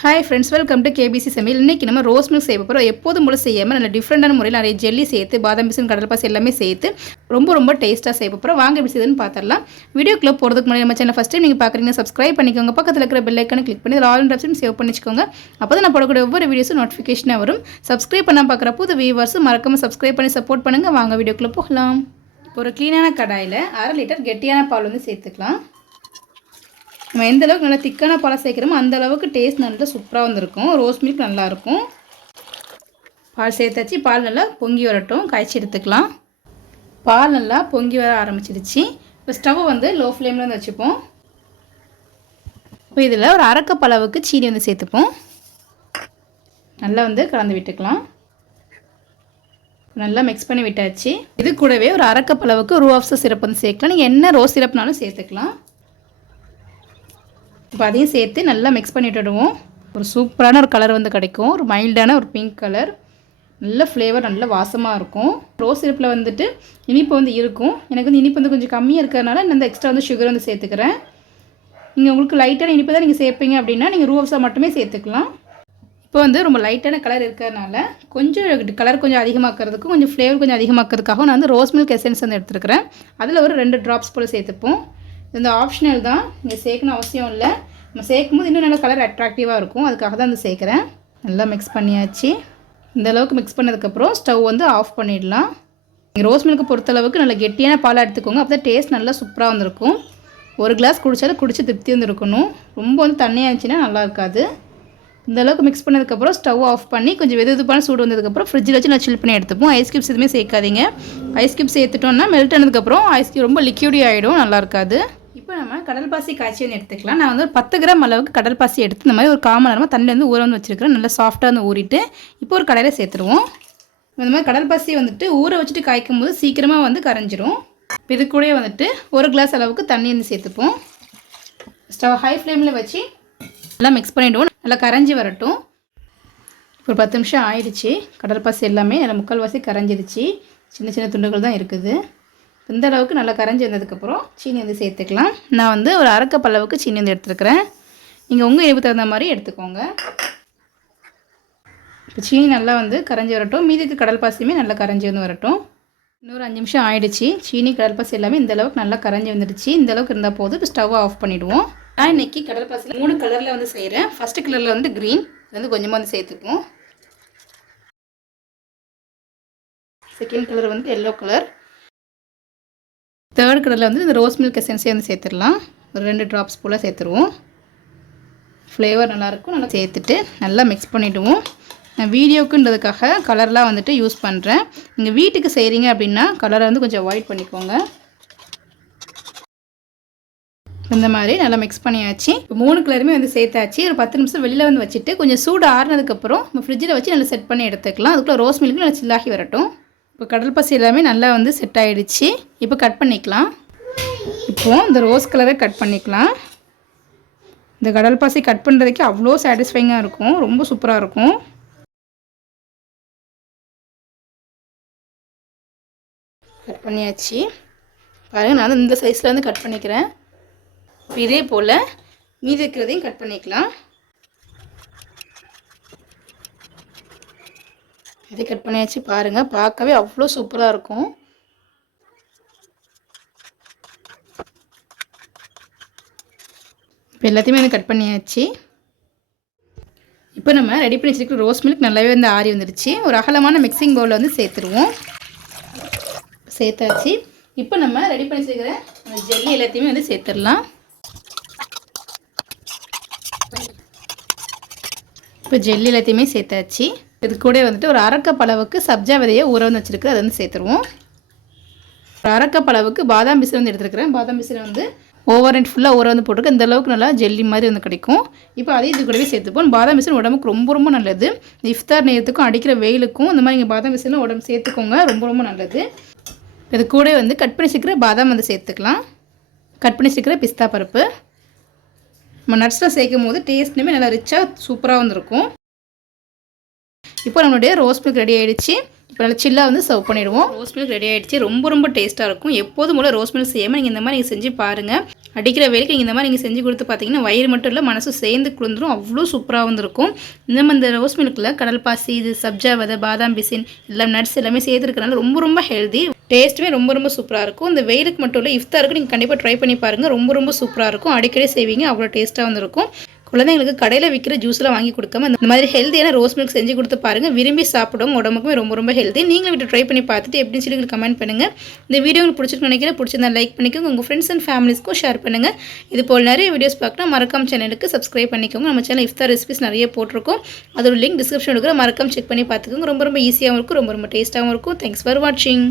Hi friends welcome to KBC சமையல் இன்றைக்கி நம்ம ரோஸ் மில்க் செய்ய போகிறோம் எப்போதும் போல செய்யாமல் நல்ல டிஃப்ரெண்டான முறையில் நிறைய ஜெல்லி சேர்த்து பாதாம் பிசின் கடல் எல்லாமே சேர்த்து ரொம்ப ரொம்ப டேஸ்ட்டாக செய்ய போகிறோம் வாங்க எப்படி செய்யுதுன்னு பார்த்துடலாம் வீடியோக்குள்ளே போகிறதுக்கு முன்னாடி நம்ம சேனல் ஃபஸ்ட் டைம் நீங்கள் பார்க்குறீங்கன்னா சப்ஸ்கிரைப் பண்ணிக்கோங்க. பக்கத்தில் இருக்கிற பெல் ஐக்கனை கிளிக் பண்ணி ஆல் ஆப்ஷன் சேவ் பண்ணி வச்சுக்கோங்க அப்போ தான் நான் போடக்கூடிய ஒவ்வொரு வீடியோஸும் நோட்டிஃபிகேஷனாக வரும். சப்ஸ்கிரைப் பண்ணால் பார்க்குற புது வியூவர்ஸும் மறக்காமல் சப்ஸ்கிரைப் பண்ணி சப்போர்ட் பண்ணுங்கள் வாங்க வீடியோக்குள்ளே போகலாம். இப்போ ஒரு க்ளீனான கடாயில் அரை லிட்டர் கெட்டியான பால் வந்து சேர்த்துக்கலாம். நம்ம எந்த அளவுக்கு நல்லா திக்கான பாலை சேர்க்குறோமோ அந்த அளவுக்கு டேஸ்ட் நல்லா சூப்பராக வந்திருக்கும். ரோஸ் மில்க் நல்லாயிருக்கும். பால் சேர்த்தாச்சு. பால் நல்லா பொங்கி வரட்டும். காய்ச்சி எடுத்துக்கலாம். பால் நல்லா பொங்கி வர ஆரம்பிச்சிடுச்சு. இப்போ ஸ்டவ்வை வந்து லோ ஃப்ளேமில் வந்து வச்சுப்போம். இப்போ இதில் ஒரு அரை அளவுக்கு சீனி வந்து சேர்த்துப்போம். நல்லா வந்து கலந்து விட்டுக்கலாம். நல்லா மிக்ஸ் பண்ணி விட்டாச்சு. இது கூடவே ஒரு அரை அளவுக்கு ரூ ஆஃப்ஸ் சிரப் வந்து சேர்க்கலாம். நீங்கள் என்ன ரோஸ் சிரப்னாலும் சேர்த்துக்கலாம். இப்போ அதையும் சேர்த்து நல்லா மிக்ஸ் பண்ணி விட்டுடுவோம் ஒரு சூப்பரான ஒரு கலர் வந்து கிடைக்கும். ஒரு மைல்டான ஒரு பிங்க் கலர் நல்ல ஃப்ளேவர் நல்ல வாசமாக இருக்கும். ரோஸ் சிரப்பில் வந்துட்டு இனிப்பு வந்து இருக்கும். எனக்கு வந்து இனிப்பு வந்து கொஞ்சம் கம்மியாக இருக்கிறதுனால நான் இந்த எக்ஸ்ட்ரா வந்து சுகர் வந்து சேர்த்துக்கிறேன். நீங்கள் உங்களுக்கு லைட்டான இனிப்பு தான் நீங்கள் சேர்ப்பீங்க அப்படின்னா நீங்கள் ரூப்ஸாக மட்டுமே சேர்த்துக்கலாம். இப்போ வந்து ரொம்ப லைட்டான கலர் இருக்கிறதுனால கொஞ்சம் கலர் கொஞ்சம் அதிகமாக்கிறதுக்கும் கொஞ்சம் ஃப்ளேவர் கொஞ்சம் அதிகமாக்கிறதுக்காக நான் வந்து ரோஸ் மில்க் எசன்ஸ் வந்து எடுத்துருக்கிறேன். அதில் ஒரு ரெண்டு ட்ராப்ஸ் போல் சேர்த்துப்போம். இது வந்து ஆப்ஷனல் தான். நீங்கள் சேர்க்கணும் அவசியம் இல்லை. நம்ம சேர்க்கும் போது இன்னும் நல்ல கலர் அட்ராக்டிவாக இருக்கும். அதுக்காக தான் இந்த சேர்க்குறேன். நல்லா மிக்ஸ் பண்ணியாச்சு. இந்த அளவுக்கு மிக்ஸ் பண்ணதுக்கப்புறம் ஸ்டவ் வந்து ஆஃப் பண்ணிடலாம். நீங்கள் ரோஸ் மில்க்கு பொறுத்தளவுக்கு நல்ல கெட்டியான பாலாக எடுத்துக்கோங்க. அப்போ தான் டேஸ்ட் நல்லா சூப்பராக வந்திருக்கும். ஒரு கிளாஸ் குடித்தாலும் குடிச்சு திருப்தி வந்து இருக்கணும் ரொம்ப வந்து தண்ணியாக இருந்துச்சுன்னா நல்லா இருக்காது. இந்த அளவுக்கு மிக்ஸ் பண்ணதுக்கப்புறம் ஸ்டவ் ஆஃப் பண்ணி கொஞ்சம் வெது வெதுப்பான சூடு வந்ததுக்கப்புறம் ஃப்ரிட்ஜில் வச்சு நான் சில் பண்ணி எடுத்துப்போம். ஐஸ் கியூப்ஸ் எதுவுமே சேர்க்காதீங்க. ஐஸ் கியூப்ஸ் சேர்த்துட்டோம்னா மெல்ட் ஆனதுக்கப்புறம் ஐஸ் கியூப் ரொம்ப லிக்யூடி ஆகிடும் நல்லா இருக்காது. இப்போ நம்ம கடல் பாசி காய்ச்சி வந்து எடுத்துக்கலாம். நான் வந்து ஒரு பத்து கிராம் அளவுக்கு கடல் பாசி எடுத்து இந்த மாதிரி ஒரு காமன் நேரமாக தண்ணியில் வந்து ஊற வந்து வச்சுருக்கிறேன். நல்லா சாஃப்டாக வந்து ஊறிட்டு இப்போ ஒரு கடையில் சேர்த்துருவோம். இந்த மாதிரி கடல் பாசி வந்துட்டு ஊற வச்சுட்டு காய்க்கும் போது சீக்கிரமாக வந்து கரைஞ்சிரும். இது கூடயே வந்துட்டு ஒரு கிளாஸ் அளவுக்கு தண்ணி வந்து சேர்த்துப்போம். ஸ்டவ் ஹை ஃப்ளேமில் வச்சு நல்லா மிக்ஸ் பண்ணிவிடுவோம் நல்லா கரைஞ்சி வரட்டும். ஒரு பத்து நிமிஷம் ஆயிடுச்சு. கடல் பாசி எல்லாமே நல்லா முக்கால்வாசி கரைஞ்சிருச்சு. சின்ன சின்ன துண்டுகள் தான் இருக்குது. இந்த அளவுக்கு நல்லா கரைஞ்சி வந்ததுக்கப்புறம் சீனி வந்து சேர்த்துக்கலாம். நான் வந்து ஒரு அரைக்கப் அளவுக்கு சீனி வந்து எடுத்துருக்கிறேன். நீங்கள் உங்கள் இனிப்பு தகுந்த மாதிரி எடுத்துக்கோங்க. இப்போ சீனி நல்லா வந்து கரைஞ்சி வரட்டும். மீதிக்கு கடல் பாசியுமே நல்லா கரைஞ்சி வந்து வரட்டும். இன்னொரு அஞ்சு நிமிஷம் ஆயிடுச்சு. சீனி கடல் பாசி எல்லாமே இந்த அளவுக்கு நல்லா கரைஞ்சி வந்துடுச்சு. இந்த அளவுக்கு இருந்தால் போதும். இப்போ ஸ்டவ் ஆஃப் பண்ணிவிடுவோம் நான் இன்றைக்கி கடல் பாசியில் மூணு கலரில் வந்து செய்கிறேன் ஃபஸ்ட்டு கலரில் வந்து க்ரீன் இது வந்து கொஞ்சமாக வந்து சேர்த்துப்போம். செகண்ட் கலர் வந்து எல்லோ கலர் தேர்ட் கலரில் வந்து இந்த ரோஸ் மில்க் எசன்ஸே வந்து சேர்த்துடலாம். ஒரு ரெண்டு ட்ராப்ஸ் போல் சேர்த்துருவோம். ஃப்ளேவர் நல்லாயிருக்கும். நல்லா சேர்த்துட்டு நல்லா மிக்ஸ் பண்ணிவிடுவோம் நான் வீடியோக்குன்றதுக்காக கலர்லாம் வந்துட்டு யூஸ் பண்ணுறேன் நீங்கள் வீட்டுக்கு செய்கிறீங்க அப்படின்னா கலரை வந்து கொஞ்சம் அவாய்ட் பண்ணிக்கோங்க. இந்த மாதிரி நல்லா மிக்ஸ் பண்ணியாச்சு. இப்போ மூணு கலருமே வந்து சேர்த்தாச்சு. ஒரு பத்து நிமிஷம் வெளியில் வந்து வச்சுட்டு கொஞ்சம் சூடு ஆறுனதுக்கப்புறம் நம்ம ஃப்ரிட்ஜில் வச்சு நல்லா செட் பண்ணி எடுத்துக்கலாம். அதுக்குள்ளே ரோஸ் மில்க் நல்லா சில்லாகி வரட்டும். இப்போ கடல் பசி எல்லாமே நல்லா வந்து செட் ஆகிடுச்சு இப்போ கட் பண்ணிக்கலாம். இப்போது இந்த ரோஸ் கலரை கட் பண்ணிக்கலாம். இந்த கடல் பாசி கட் பண்ணுறதுக்கு அவ்வளோ சாட்டிஸ்ஃபைங்காக இருக்கும். ரொம்ப சூப்பராக இருக்கும். கட் பண்ணியாச்சு. பாருங்கள் நான் இந்த சைஸில் வந்து கட் பண்ணிக்கிறேன். இதே போல் மீதி இருக்கிறதையும் கட் பண்ணிக்கலாம். இதை கட் பண்ணியாச்சு பாருங்கள் பார்க்கவே அவ்வளோ சூப்பராக இருக்கும். இப்போ எல்லாத்தையுமே எனக்கு கட் பண்ணியாச்சு. இப்போ நம்ம ரெடி பண்ணி வச்சுருக்க ரோஸ் மில்க் நல்லாவே வந்து ஆறி வந்துடுச்சு ஒரு அகலமான மிக்சிங் பவுலில் வந்து சேர்த்துருவோம். சேர்த்தாச்சு. இப்போ நம்ம ரெடி பண்ணி வச்சுருக்கிற ஜெல்லி எல்லாத்தையுமே வந்து சேர்த்துடலாம். இப்போ ஜெல்லி எல்லாத்தையுமே சேர்த்தாச்சு. இது கூட வந்துட்டு ஒரு அரக்கப்பளவுக்கு சப்ஜா விதையை ஊற வந்து வச்சுருக்கு அதை வந்து சேர்த்துருவோம். ஒரு அரக்கப்பளவுக்கு பாதாம் பிசில் வந்து எடுத்துருக்கிறேன். பாதாம் பிசில் வந்து ஓவர் நைட் ஃபுல்லாக ஊற வந்து போட்டுருக்கு. இந்த அளவுக்கு நல்லா ஜெல்லி மாதிரி வந்து கிடைக்கும். இப்போ அதையும் இது கூடவே சேர்த்துப்போம். பாதாம் பிசில் உடம்புக்கு ரொம்ப ரொம்ப நல்லது. இஃப்தார் நேரத்துக்கும் அடிக்கிற வெயிலுக்கும் இந்த மாதிரி நீங்கள் பாதாம் பிசிலாம் உடம்பு சேர்த்துக்கோங்க. ரொம்ப ரொம்ப நல்லது. இது கூட வந்து கட் பண்ணி வச்சுக்கிற பாதாம் வந்து சேர்த்துக்கலாம். கட் பண்ணி வச்சுக்கிற பிஸ்தா பருப்பு. நம்ம நட்ஸில் சேர்க்கும் போது டேஸ்ட்டுமே நல்லா ரிச்சாக சூப்பராக வந்துருக்கும். இப்போ நம்மளுடைய ரோஸ் மில்க் ரெடி ஆகிடுச்சு இப்போ நல்லா சில்லாக வந்து சர்வ் பண்ணிடுவோம். ரோஸ் மில்க் ரெடி ஆகிடுச்சு ரொம்ப ரொம்ப டேஸ்ட்டாக இருக்கும். எப்போதும் போல் ரோஸ் மில்க் செய்யாமல் நீங்கள் இந்த மாதிரி நீங்கள் செஞ்சு பாருங்கள் அடிக்கிற வேலைக்கு நீங்கள் இந்த மாதிரி நீங்கள் செஞ்சு கொடுத்து பார்த்தீங்கன்னா வயிறு மட்டும் இல்லை மனசு சேர்ந்து குளிர்ந்துடும் அவ்வளோ சூப்பராக வந்திருக்கும். இந்த மாதிரி இந்த ரோஸ் மில்கில் கடல் பாசி இது சப்ஜா விதை பாதாம் பிசின் எல்லாம் நட்ஸ் எல்லாமே சேர்த்துருக்கனால ரொம்ப ரொம்ப ஹெல்தி டேஸ்ட்டுமே ரொம்ப ரொம்ப சூப்பராக இருக்கும். இந்த வெயிலுக்கு மட்டும் இல்லை இஃப்தாருக்கு நீங்கள் கண்டிப்பாக ட்ரை பண்ணி பாருங்கள் ரொம்ப ரொம்ப சூப்பராக இருக்கும். அடிக்கடி செய்வீங்க. அவ்வளோ டேஸ்ட்டாக வந்திருக்கும். குழந்தைங்களுக்கு கடையில் விற்கிற ஜூஸ்லாம் வாங்கி கொடுக்காம இந்த மாதிரி ஹெல்த்தியான ரோஸ் மில்க் செஞ்சு கொடுத்து பாருங்கள் விரும்பி சாப்பிடும் உடம்புக்குமே ரொம்ப ரொம்ப ஹெல்த்தி நீங்களும் வீட்டு ட்ரை பண்ணி பார்த்துட்டு எப்படின்னு சொல்லி உங்களுக்கு கமெண்ட் பண்ணுங்கள் இந்த வீடியோ உங்களுக்கு பிடிச்சிருக்கு நினைக்கிறேன். பிடிச்சிருந்தா லைக் பண்ணிக்கோங்க. உங்கள் ஃப்ரெண்ட்ஸ் அண்ட் ஃபேமிலிஸ்க்கும் ஷேர் பண்ணுங்கள் இது போல் நிறைய வீடியோஸ் பார்க்கணும். மறக்காம சேனலுக்கு சப்ஸ்கிரைப் பண்ணிக்கோங்க. நம்ம சேனல் இஃப்தார் ரெசிபிஸ் நிறைய போட்டிருக்கோம். அதோட லிங்க் டிஸ்கிரிப்ஷன் இருக்கிற மறக்காம செக் பண்ணி பார்த்துக்கோங்க. ரொம்ப ரொம்ப ஈஸியாகவும் இருக்கும். ரொம்ப ரொம்ப டேஸ்ட்டாகவும் இருக்கும். தேங்க்ஸ் ஃபார் வாட்சிங்